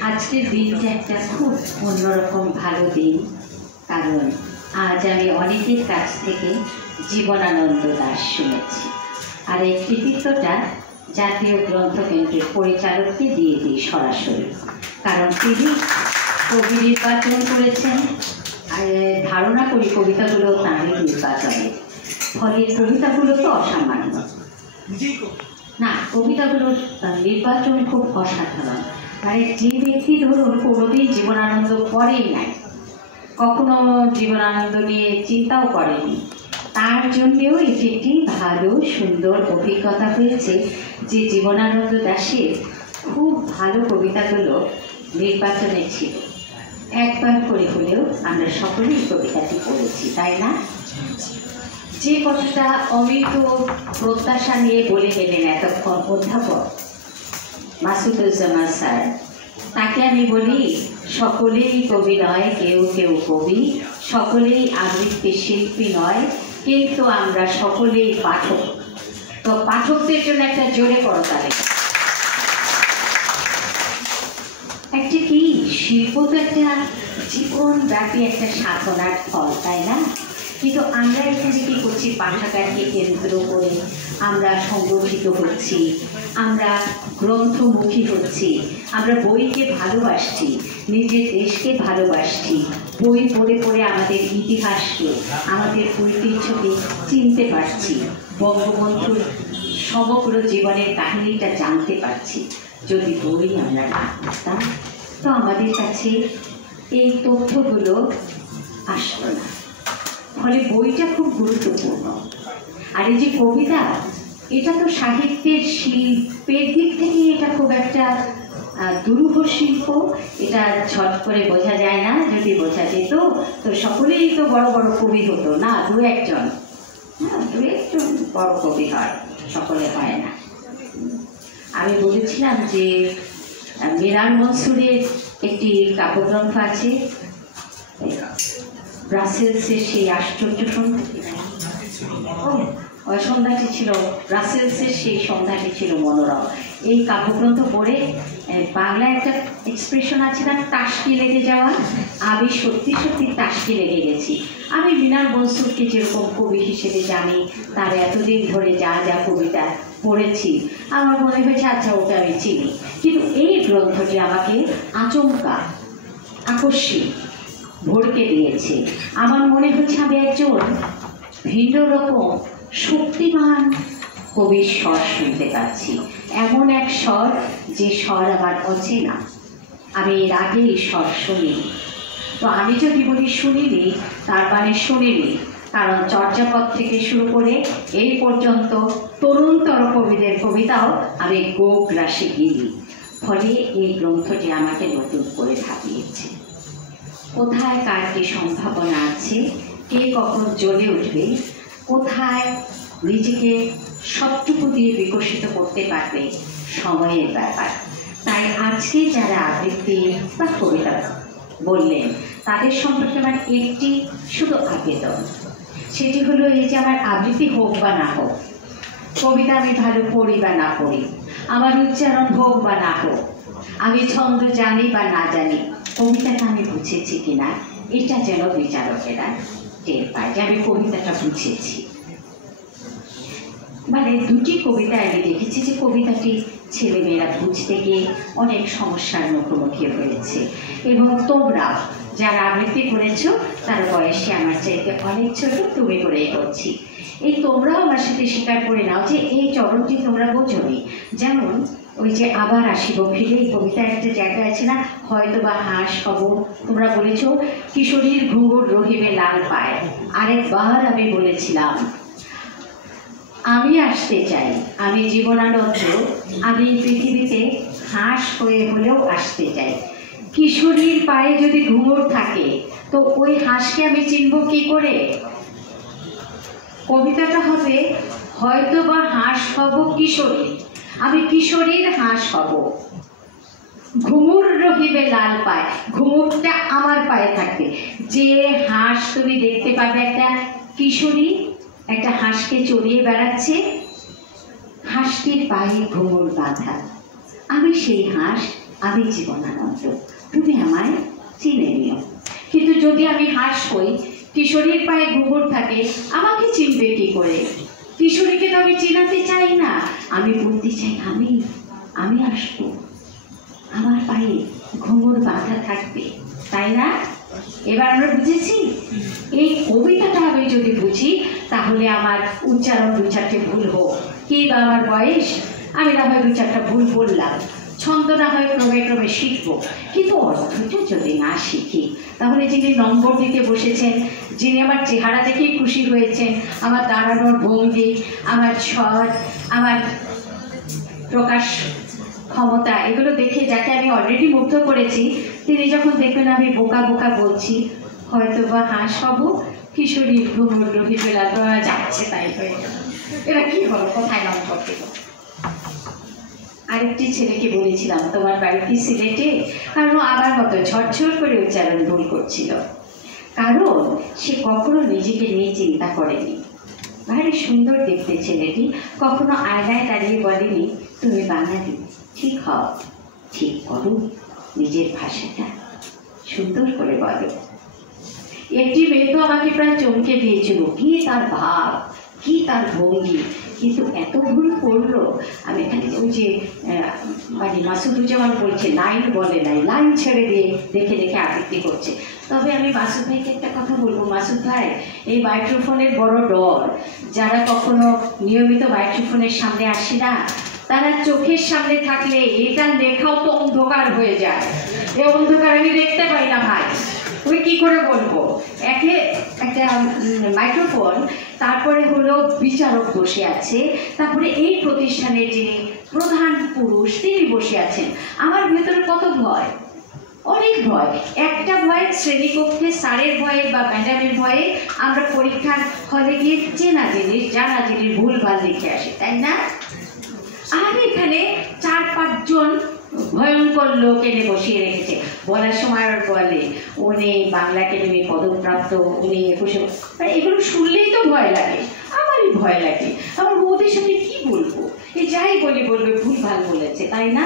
আজকের দিনটা একটা খুব অন্যরকম ভালো দিন, কারণ আজ আমি অনেকের কাছ থেকে জীবনানন্দ দাশ শুনেছি। আর এই কৃতিত্বটা জাতীয় গ্রন্থকেন্দ্রের পরিচালককে দিয়ে দিই সরাসরি, কারণ তিনি কবি নির্বাচন করেছেন। ধারণা করি কবিতাগুলো তাঁরই নির্বাচনে, ফলে কবিতাগুলো তো অসামান্য না, কবিতাগুলোর নির্বাচন খুব অসাধারণ। মানে যে ব্যক্তি ধরুন কোনোদিন জীবনানন্দ পড়েই নাই, কখনো জীবনানন্দ নিয়ে চিন্তাও করেনি, তার জন্যেও এটি একটি ভালো সুন্দর অভিজ্ঞতা হয়েছে যে জীবনানন্দ দাশের খুব ভালো কবিতাগুলো নির্বাচনে ছিল। একবার করে হলেও আমরা সকলেই কবিতাটি পড়েছি, তাই না? যে কথাটা অমিত প্রত্যাশা নিয়ে বলে গেলেন এতক্ষণ অধ্যাপক মাসুদুজ্জামান স্যার, তাকে আমি বলি সকলেই কবি নয়, কেউ কেউ কবি, সকলেই আবৃত্তি শিল্পী নয়, কিন্তু আমরা সকলেই পাঠক। তো পাঠকদের জন্য একটা জোরে করো তালিকা। একটা কি শিল্প তো একটা জীবনব্যাপী একটা সাধনার ফল, তাই না? কিন্তু আমরা এখানে কি করছি, পাঠাগারকে কেন্দ্র করে আমরা সংগঠিত হচ্ছি, আমরা গ্রন্থমুখী হচ্ছি, আমরা বইকে ভালোবাসছি, নিজের দেশকে ভালোবাসছি, বই পড়ে পড়ে আমাদের ইতিহাসকে, আমাদের ঐতিহ্যকে চিনতে পারছি, বঙ্গবন্ধুর সমগ্র জীবনের কাহিনীটা জানতে পারছি। যদি বই আমরা না পড়তাম তো আমাদের কাছে এই তথ্যগুলো আসতো না। ফলে বইটা খুব গুরুত্বপূর্ণ। আর এই যে কবিতা, এটা তো সাহিত্যের শিল্পের দিক থেকে এটা খুব একটা দুরূহ শিল্প, এটা ঝট করে বোঝা যায় না। যদি বোঝা যেত তো সকলেই তো বড় বড় কবি হতো না, দু একজন বড় কবি হয়, সকলে হয় না। আমি বলেছিলাম যে মিরার মনসুরের একটি কাব্যগ্রন্থ আছে, ব্রাসেলসের সেই আশ্চর্য সন্ধ্যাটি ছিল, ব্রাসেলসের সেই সন্ধ্যাটি ছিল মনোরম। এই কাব্যগ্রন্থ পড়ে বাংলায় একটা এক্সপ্রেশন আছে না, টাসকি লেগে যাওয়া, আমি সত্যি সত্যি টাসকি লেগে গেছি। আমি মিনার মনসুরকে যেরকম কবি হিসেবে জানি, তার এতদিন ধরে যা যা কবিতা পড়েছি, আমার মনে হয়েছে আচ্ছা ওটা আমি চিনি। কিন্তু এই গ্রন্থটি আমাকে আচমকা আকস্মিক ভরকে দিয়েছে। আমার মনে হচ্ছে আমি একজন ভিন্ন রকম শক্তিমান কবির স্বর শুনতে পাচ্ছি, এমন এক স্বর যে স্বর আমার অচেনা, আমি এর আগে এই স্বর শুনিনি। তো আমি যদি বলি শুনিনি, তার মানে শুনিনি, কারণ চর্যাপদ থেকে শুরু করে এই পর্যন্ত তরুণতর কবিদের কবিতাও আমি গোগ রাশি গিলি। ফলে এই গ্রন্থটি আমাকে নতুন করে ভাবিয়েছে। কোথায় কার কি সম্ভাবনা আছে, কে কখন জ্বলে উঠবে, কোথায় নিজেকে সবটুকু দিয়ে বিকশিত করতে পারবে, সময়ের ব্যাপার। তাই আজকে যারা আবৃত্তি বা কবিতা বললেন, তাদের সম্পর্কে আমার একটি শুধু আবেদন, সেটি হলো এই যে আমার আবৃত্তি হোক বা না হোক, কবিতা আমি ভালো পড়ি বা না পড়ি, আমার উচ্চারণ হোক বা না হোক, আমি ছন্দ জানি বা না জানি, কবিতাটা আমি বুঝেছি কিনা এটা যেন বিচারকেরা টের পায় যে আমি কবিতাটা বুঝেছি। মানে দুটি কবিতা আমি দেখেছি যে কবিতাটি ছেলেমেয়েরা বুঝতে গিয়ে অনেক সমস্যার মুখোমুখি হয়েছে, এবং তোমরা যারা আবৃত্তি করেছো তার বয়সে আমার চাইতে অনেক ছোট, তুমি করে করছি, এই তোমরাও আমার সাথে স্বীকার করে নাও যে এই চরণটি তোমরা বোঝোনি। যেমন ওই যে আবার আসিব ফিরে, এই কবিতার একটা জায়গা আছে না, হয়তো বা হাঁস হব, তোমরা বলেছো কিশোরীর ঘুঙুর রহিবে লাল পায়। আরেকবার আমি বলেছিলাম আমি আসতে চাই, আমি জীবনানন্দ, আমি পৃথিবীতে হাঁস হয়ে হলেও আসতে চাই। কিশোরীর পায়ে যদি ঘুঙুর থাকে তো ওই হাঁসকে আমি চিনব কি করে? কবিতাটা হবে হয়তো বা হাঁস হব কিশোরী, আমি কিশোরীর হাঁস হব, ঘুঙুর রহিবে লাল পায়, ঘুঙুরটা আমার পায়ে থাকবে। যে হাঁস তুমি দেখতে পাবে, একটা কিশোরী একটা হাঁসকে চড়িয়ে বেড়াচ্ছে, হাঁসটির পায়ে ঘুঙুর বাঁধা, আমি সেই হাঁস, আমি জীবনানন্দ, তুমি আমায় চিনে নিও। কিন্তু যদি আমি হাঁস হই, কিশোরীর পায়ে গোবর থাকে, আমাকে চিনবে কি করে? কিশোরীকে তো আমি চিনাতে চাই না, আমি বলতে চাই আমি আসবো, আমার পায়ে ঘুঙুর বাঁধা থাকবে, তাই না? এবার আমরা বুঝেছি। এই কবিতাটা আমি যদি বুঝি, তাহলে আমার উচ্চারণ দু চারটে ভুল হোক, কি বা আমার বয়স, আমি না হয় দু চারটা ভুল বললাম, ছন্দ না হয় ক্রমে ক্রমে শিখবো, কিন্তু অর্থটা যদি না শিখি, তাহলে যিনি নম্বর দিতে বসেছেন, যিনি আমার চেহারা দেখেই খুশি হয়েছেন, আমার দাঁড়ানোর ভঙ্গি, আমার স্বর, আমার প্রকাশ ক্ষমতা, এগুলো দেখে যাকে আমি অলরেডি মুগ্ধ করেছি, তিনি যখন দেখবেন আমি বোকা বোকা বলছি, হয়তো বা হাঁস হব, কিশোরীর ঘুমুর রহিবে যাচ্ছে তাই হয়ে গেল। এরা কি হলো, কোথায় নম্বর দিল? আরেকটি ছেলেকে বলেছিলাম, তোমার বাড়ি কি সিলেটে? কারণ আমার মতো ঝরঝর করে উচ্চারণ ভুল করছিল, কারণ সে কখনো নিজেকে নিয়ে চিন্তা করেনি। ভারী সুন্দর দেখতে ছেলেটি, কখনো আয়নায় দাঁড়িয়ে বলেনি তুমি বাঙালি, ঠিক হও, ঠিক করো, নিজের ভাষাটা সুন্দর করে বলো। একটি মেয়ে তো আমাকে প্রায় চমকে দিয়েছিল, কি তার ভাব, কি তার ভঙ্গি, কিন্তু এত ভুল করলো। আমি এখানে ওই যে মানে মাসুদুজ্জামান বলছে লাইন বলে নাই, লাইন ছেড়ে দিয়ে দেখে দেখে আবৃত্তি করছে। তবে আমি মাসুদ ভাইকে একটা কথা বলবো, মাসুদ ভাই, এই মাইক্রোফোনের বড় ডর, যারা কখনো নিয়মিত মাইক্রোফোনের সামনে আসি না, তারা চোখের সামনে থাকলে এটা লেখাও তো অন্ধকার হয়ে যায়। এই অন্ধকার আমি দেখতে পাই না ভাই, ওই কি করে বলবো? একটা মাইক্রোফোন, তারপরে হলো বিচারক বসে আছে, তারপরে এই প্রতিষ্ঠানের যিনি প্রধান পুরুষ তিনি বসে আছেন। আমার ভেতরে কত ভয়, অনেক ভয়। একটা ভয় শ্রেণীকক্ষে স্যারের ভয়ে বা ম্যাডামের ভয়ে আমরা পরীক্ষার হলে গিয়ে চেনা জিনিস জানা জিনিস ভুলভাল লিখে আসি, তাই না? আর এখানে 4-5 জন ভয়ঙ্কর লোক এনে বসিয়ে রেখেছে। বলার সময় আর বলে উনি বাংলা একাডেমি পদকপ্রাপ্ত, উনি 21, এগুলো শুনলেই তো ভয় লাগে, আমারই ভয় লাগে। আমার বউদের সামনে কি বলবো, এই যাই বলি বলবে ভুলভাল বলেছে, তাই না?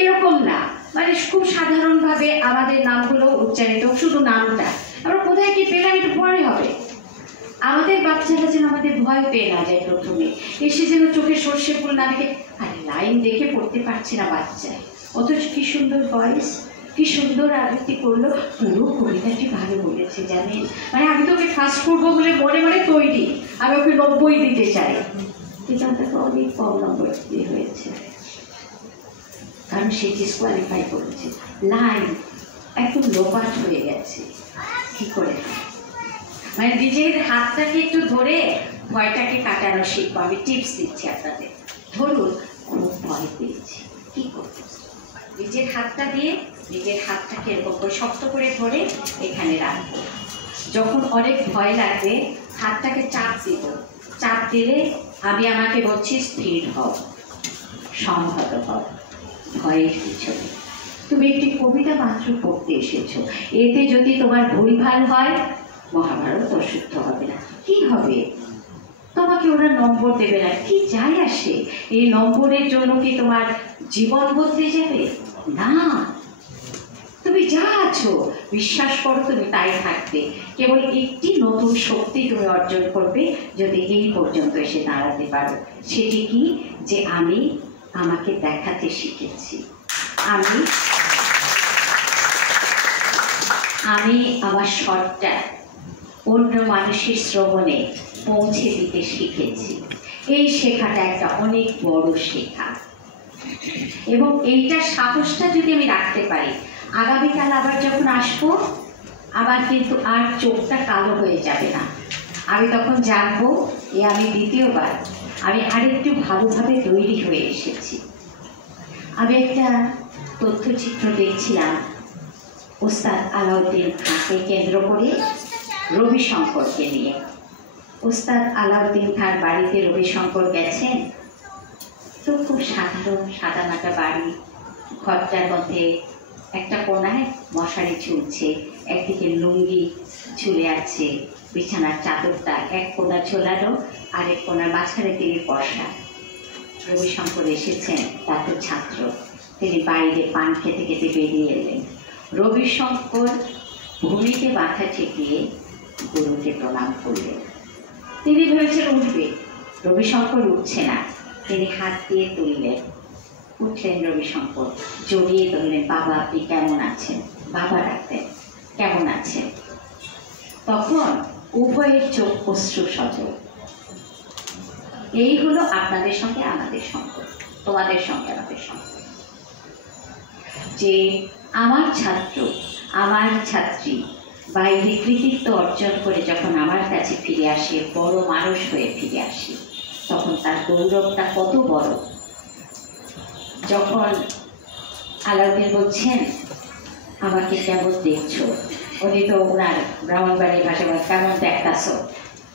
এরকম না, মানে খুব সাধারণভাবে আমাদের নামগুলো উচ্চারিত, শুধু নামটা। আমরা কোথায় কি পেলাম এটা পরে হবে। আমাদের বাচ্চারা যেন আমাদের ভয় পেয়ে না যায়, প্রথমে এসে যেন চোখে সর্ষে ফুল না দেখে, আরে লাইন দেখে পড়তে পারছি না বাচ্চায়, অথচ কি সুন্দর ভয়েস, কি সুন্দর আবৃত্তি করলো, পুরো কবিতাটি ভালো বলেছে জানেন। মানে আমি তো ওকে ফার্স্ট করবো বলে মনে মনে তৈরি, আমি ওকে 90 দিতে চাই, কিন্তু আমাকে অনেক কম নম্বর দিয়ে হয়েছে, কারণ সে ডিসকোয়ালিফাই করেছে। লাইন একদম লোপাট হয়ে গেছে, কি করে? মানে নিজের হাতটাকে একটু ধরে ভয়টাকে কাটানো শিখবো। আমি টিপস দিচ্ছি আপনাদের। ধরুন খুব ভয় পেয়েছি, কি করতে? নিজের হাতটা দিয়ে নিজের হাতটাকে এরকম করে শক্ত করে ধরে এখানে রাখবো। যখন অনেক ভয় লাগবে হাতটাকে চাপ দিব, চাপ দিলে আমি আমাকে বলছি স্থির হও, সংহত হও, ভয়ের পিছনে। তুমি একটি কবিতা মাত্র পড়তে এসেছো, এতে যদি তোমার ভুলভাল হয় মহাভারত অশুদ্ধ হবে না, কি হবে? তোমাকে ওরা নম্বর দেবে না, কি যায় আসে? এই নম্বরের জন্য কি তোমার জীবন বদলে যাবে? না, তুমি যা আছো বিশ্বাস করো তুমি তাই থাকবে। কেবল একটি নতুন শক্তি তুমি অর্জন করবে যদি এই পর্যন্ত এসে দাঁড়াতে পারো। সেটি কি? যে আমি আমাকে দেখাতে শিখেছি, আমি আমার স্বরটা অন্য মানুষের শ্রবণে পৌঁছে দিতে শিখেছি। এই শেখাটা একটা অনেক বড় শেখা, এবং এইটার সাহসটা যদি আমি রাখতে পারি, আগামীকাল আবার যখন আসবো আমার কিন্তু আর চোখটা কালো হয়ে যাবে না। আমি তখন জানবো আমি দ্বিতীয়বার আমি আরেকটু ভালোভাবে তৈরি হয়ে এসেছি। আমি একটা তথ্যচিত্র দেখছিলাম ওস্তাদ আলাউদ্দিন খাঁকে কেন্দ্র করে, রবিশঙ্করকে নিয়ে। ওস্তাদ আলাউদ্দিন খাঁর বাড়িতে রবিশঙ্কর গেছেন, তো খুব সাধারণ সাদামাটা বাড়ি, ঘরটার মধ্যে একটা কোনায় মশারি ঝুলছে, একদিকে লুঙ্গি ঝুলে আছে, বিছানার চাদরটা এক কোনা ঝোলানো, আরেক কোনার মাঝখানে তিনি বসা। রবিশঙ্কর এসেছেন, তার তো ছাত্র, তিনি বাইরে পান খেতে খেতে বেরিয়ে এলেন। রবিশঙ্কর ভূমিতে মাথা ঠেকিয়ে গুরুকে প্রণাম করলেন। তিনি ভেবেছেন উঠবে, রবিশঙ্কর উঠছে না। তিনি হাত দিয়ে তুললেন, উঠলেন রবিশঙ্কর, জড়িয়ে ধরলেন। বাবা আপনি কেমন আছেন? বাবা ডাকতেন, কেমন আছেন? তখন উভয়ের চোখ অশ্রু সজল। এই হলো আপনাদের সঙ্গে আমাদের সম্পর্ক, তোমাদের সঙ্গে আমাদের সম্পর্ক। যে আমার ছাত্র, আমার ছাত্রী বাইরে কৃতিত্ব অর্জন করে যখন আমার কাছে ফিরে আসে, বড় মানুষ হয়ে ফিরে আসে, তখন তার গৌরবটা কত বড়। যখন আলাউদ্দিন বলছেন আমাকে কেমন দেখছো, উনি তো ওনার ব্রাহ্মণবাড়ির ভাষা কেমন দেখতাছ,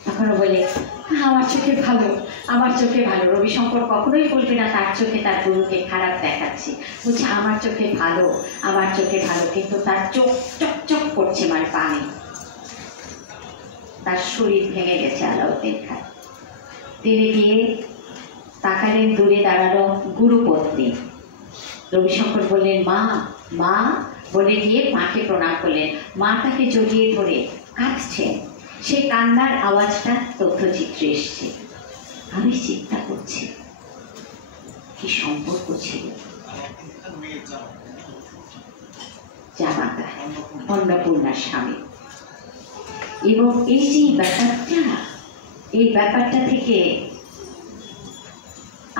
তখন বলে আমার চোখে ভালো, আমার চোখে ভালো। রবিশঙ্কর কখনোই বলবে না তার চোখে তার গুরুকে খারাপ দেখাচ্ছে, বলছে আমার চোখে ভালো, আমার চোখে ভালো। কিন্তু তার চোখ চকচক করছে, মানে পানি, তার শরীর ভেঙে গেছে আলাউদ্দিন খান। তিনি গিয়ে তাকালেন দূরে দাঁড়ানো গুরুপত্নী। রবিশঙ্কর বললেন মা, মা বলে গিয়ে মাকে প্রণাম করলেন। মা তাকে জড়িয়ে ধরে কাঁদছেন। সেই কান্নার আওয়াজটা তথ্যচিত্রে এসছে। আমি চিন্তা করছি কি সম্পর্ক ছিল। জামাতা অন্নপূর্ণার স্বামী। এবং এই যে ব্যাপারটা, এই ব্যাপারটা থেকে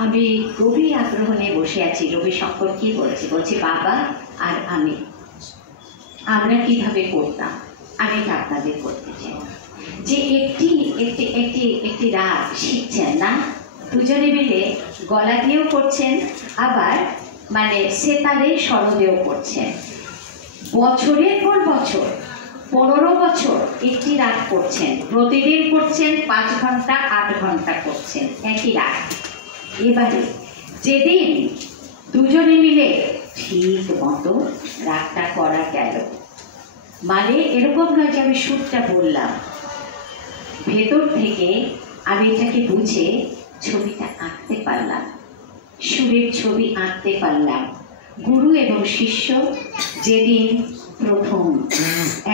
আমি গভীর আগ্রহ নিয়ে বসে আছি। রবিশঙ্কর কি বলছে, বলছে বাবা আর আমরা কিভাবে করতাম, আমি তো আপনাদের করতে চাই। যে একটি একটি একটি একটি রাগ শিখছেন না, দুজনে মিলে গলা দিয়েও করছেন, আবার মানে সেতারে সরদেও করছেন। বছরের পর বছর, 15 বছর একটি রাগ করছেন, প্রতিদিন করছেন, 5 ঘন্টা 8 ঘন্টা করছেন একই রাগ। এবারে যেদিন দুজনে মিলে ঠিক মতো রাগটা করা গেল, মানে এরকম নয় যে আমি সুরটা বললাম, ভেতর থেকে আমি এটাকে বুঝে ছবিটা আঁকতে পারলাম, সুরের ছবি আঁকতে পারলাম। গুরু এবং শিষ্য যেদিন প্রথম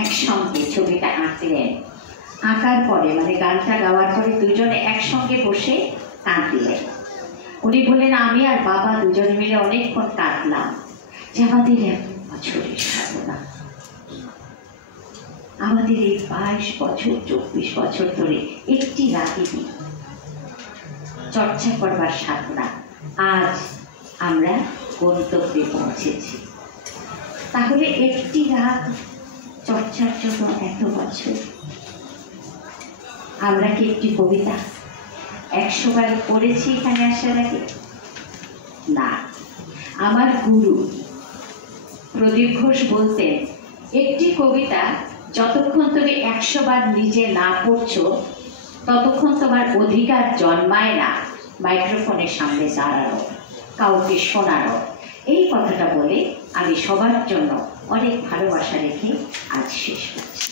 একসঙ্গে ছবিটা আঁকলেন, আঁকার পরে মানে গানটা গাওয়ার পরে দুজনে একসঙ্গে বসে কাঁদলেন। উনি বললেন আমি আর বাবা দুজনে মিলে অনেকক্ষণ কাঁদলাম যে আমাদের 1 বছরের সাধনা, আমাদের এই 22 বছর 24 বছর ধরে একটি রাগেরই চর্চা করবার সাধনা, আজ আমরা গন্তব্যে পৌঁছেছি। তাহলে একটি রাগ চর্চার জন্য এত বছর। আমরা কি একটি কবিতা 100 বার পড়েছি এখানে আসার আগে? না। আমার গুরু প্রদীপ ঘোষ বলতেন একটি কবিতা যতক্ষণ তুমি 100 বার নিজে না পড়ছো ততক্ষণ তোমার অধিকার জন্মায় না মাইক্রোফোনের সামনে দাঁড়ানো, কাউকে শোনানো। এই কথাটা বলে আমি সবার জন্য অনেক ভালোবাসা রেখে আজ শেষ করছি।